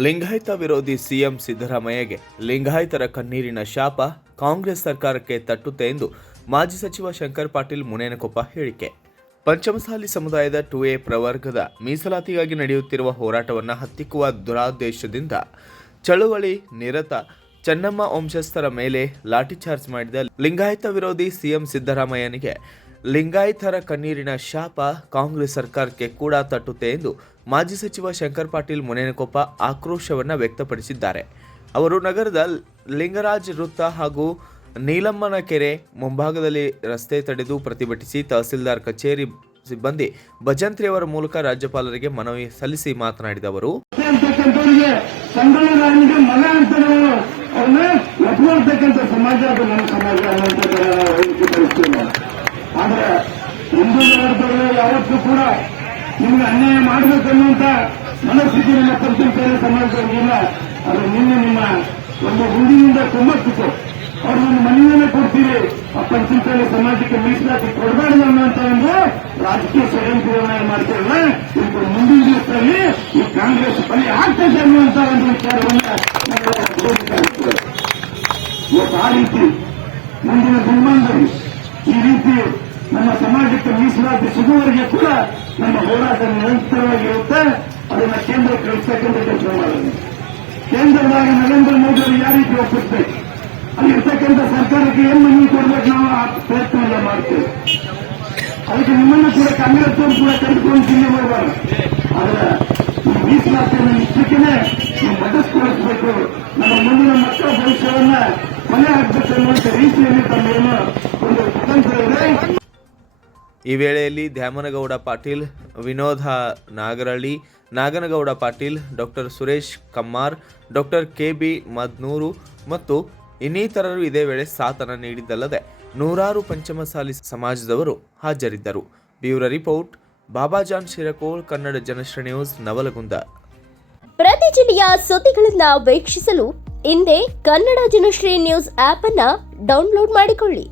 ಲಿಂಗಾಯತ ವಿರೋಧಿ ಸಿಎಂ ಸಿದ್ದರಾಮಯ್ಯಗೆ ಲಿಂಗಾಯತರ ಕಣ್ಣೀರಿನ ಶಾಪ ಕಾಂಗ್ರೆಸ್ ಸರ್ಕಾರಕ್ಕೆ ತಟ್ಟುತ್ತೆ ಎಂದು ಮಾಜಿ ಸಚಿವ ಶಂಕರ್ ಪಾಟೀಲ್ ಮುನೇನಕೊಪ್ಪ ಹೇಳಿಕೆ. ಪಂಚಮಸಾಲಿ ಸಮುದಾಯದ ಟು ಎ ಪ್ರವರ್ಗದ ಮೀಸಲಾತಿಗಾಗಿ ನಡೆಯುತ್ತಿರುವ ಹೋರಾಟವನ್ನು ಹತ್ತಿಕ್ಕುವ ದುರಾದ್ದೇಶದಿಂದ ಚಳುವಳಿ ನಿರತ ಚೆನ್ನಮ್ಮ ವಂಶಸ್ಥರ ಮೇಲೆ ಲಾಠಿಚಾರ್ಜ್ ಮಾಡಿದ ಲಿಂಗಾಯತ ವಿರೋಧಿ ಸಿಎಂ ಸಿದ್ದರಾಮಯ್ಯನಿಗೆ ಲಿಂಗಾಯತರ ಕಣ್ಣೀರಿನ ಶಾಪ ಕಾಂಗ್ರೆಸ್ ಸರ್ಕಾರಕ್ಕೆ ಕೂಡ ತಟ್ಟುತ್ತೆ ಎಂದು ಮಾಜಿ ಸಚಿವ ಶಂಕರ್ ಪಾಟೀಲ್ ಮುನೇನಕೊಪ್ಪ ಆಕ್ರೋಶವನ್ನು ವ್ಯಕ್ತಪಡಿಸಿದ್ದಾರೆ. ಅವರು ನಗರದ ಲಿಂಗರಾಜ್ ವೃತ್ತ ಹಾಗೂ ನೀಲಮ್ಮನ ಕೆರೆ ಮುಂಭಾಗದಲ್ಲಿ ರಸ್ತೆ ತಡೆದು ಪ್ರತಿಭಟಿಸಿ ತಹಸೀಲ್ದಾರ್ ಕಚೇರಿ ಸಿಬ್ಬಂದಿ ಭಜಂತ್ರಿ ಅವರ ಮೂಲಕ ರಾಜ್ಯಪಾಲರಿಗೆ ಮನವಿ ಸಲ್ಲಿಸಿ ಮಾತನಾಡಿದ ಅವರು ಸಮಾಜ ಅದು ನಮ್ಮ ಸಮಾಜ ಅನ್ನುವಂಥದ್ದು ನಾವು ಹೇಳಿಕೆ ಬಯಸ್ತೀವಿ ನಾವು. ಆದ್ರೆ ಹಿಂದೂ ವರ್ಗಗಳು ಯಾವತ್ತೂ ಕೂಡ ನಿಮ್ಗೆ ಅನ್ಯಾಯ ಮಾಡಬೇಕನ್ನುವಂತ ಮನಸ್ಥಿತಿ ನಮ್ಮ ಪಂಚಮಸಾಲಿ ಸಮಾಜದವ್ರಿಗಿಲ್ಲ ಅದು ನಿನ್ನೆ ನಿಮ್ಮ ಒಂದು ಹುಡಿಯಿಂದ ಕುಮ್ಮಕ್ಕಿತ್ತು. ಅವ್ರು ಒಂದು ಮನೆಯನ್ನು ಕೊಡ್ತೀವಿ ಆ ಪಂಚಮಸಾಲಿ ಸಮಾಜಕ್ಕೆ ಮೀಸಲಾತಿ ಕೊಡಬಾರ್ದು ಅನ್ನುವಂತ ಒಂದು ರಾಜಕೀಯ ಷಡ್ಯಂತ್ರವನ್ನ ಮಾಡ್ತೇವೆ ಇದು ಮುಂದಿನ ದಿವಸದಲ್ಲಿ ಈ ಕಾಂಗ್ರೆಸ್ ಬಲಿ ಆಗ್ತದೆ ಅನ್ನುವಂತ ಒಂದು ವಿಚಾರವನ್ನ ಆ ರೀತಿ ಮುಂದಿನ ದಿನಮಾನದಲ್ಲಿ ಈ ರೀತಿ ನಮ್ಮ ಸಮಾಜಕ್ಕೆ ಮೀಸಲಾತಿ ಸಿಗುವವರೆಗೆ ಕೂಡ ನಮ್ಮ ಹೋರಾಟ ನಿರಂತರವಾಗಿರುತ್ತೆ. ಅದನ್ನ ಕೇಂದ್ರ ಕಳಿಸ್ತಕ್ಕಂಥ ಕೆಲಸ ಮಾಡೋದು ಕೇಂದ್ರದಾಗ ನರೇಂದ್ರ ಮೋದಿ ಅವರು ಯಾವ ರೀತಿ ಒಪ್ಪಿಸ್ಬೇಕು? ಅಲ್ಲಿ ಇರ್ತಕ್ಕಂಥ ಸರ್ಕಾರಕ್ಕೆ ಏನು ಮನವಿ ಕೊಡಬೇಕು ನಾವು ಆ ಪ್ರಯತ್ನ ಎಲ್ಲ ಮಾಡ್ತೇವೆ. ಅದಕ್ಕೆ ನಿಮ್ಮನ್ನು ಕೂಡ ಕಾಂಗ್ರೆಸ್ ಅವರು ಕೂಡ ಕರೆದುಕೊಂಡು ಜಿಲ್ಲೆ ಹೋಗಬಾರ್ದು. ಆದ್ರೆ ಈ ಮೀಸಲಾತಿಯನ್ನು ಇಷ್ಟಕ್ಕೇ ನೀವು ಮತಸ್ಕೊಳಿಸಬೇಕು ನಮ್ಮ ಮುಂದಿನ ಮಕ್ಕಳ ಭವಿಷ್ಯವನ್ನ ಮನೆ ಹಾಕಬೇಕು ಅನ್ನುವಂಥ ರೀತಿಯಲ್ಲಿ ತಮ್ಮೇನು ಒಂದು ಸ್ವತಂತ್ರ ಇದೆ. ಈ ವೇಳೆಯಲ್ಲಿ Dyamanagouda Patil, Vinod Nagaralli, Naganagouda Patil, doctor Suresh Kammar, doctor K B Madnoor ಮತ್ತು ಇನ್ನಿತರರು ಇದೇ ವೇಳೆ ಸಾಥನ ನೀಡಿದ್ದಲ್ಲದೆ ನೂರಾರು ಪಂಚಮಸಾಲಿ ಸಮಾಜದವರು ಹಾಜರಿದ್ದರು. Bureau report, Babajan Shirakol Kannada Janashree news, Navalgund. ಪ್ರತಿ ಜಿಲ್ಲೆಯ ಸುದ್ದಿಗಳನ್ನ ವೀಕ್ಷಿಸಲು ಇಂದೇ ಕನ್ನಡ ಜನಶ್ರೀ ನ್ಯೂಸ್ ಆಪ್ ಅನ್ನ ಡೌನ್ಲೋಡ್ ಮಾಡಿಕೊಳ್ಳಿ.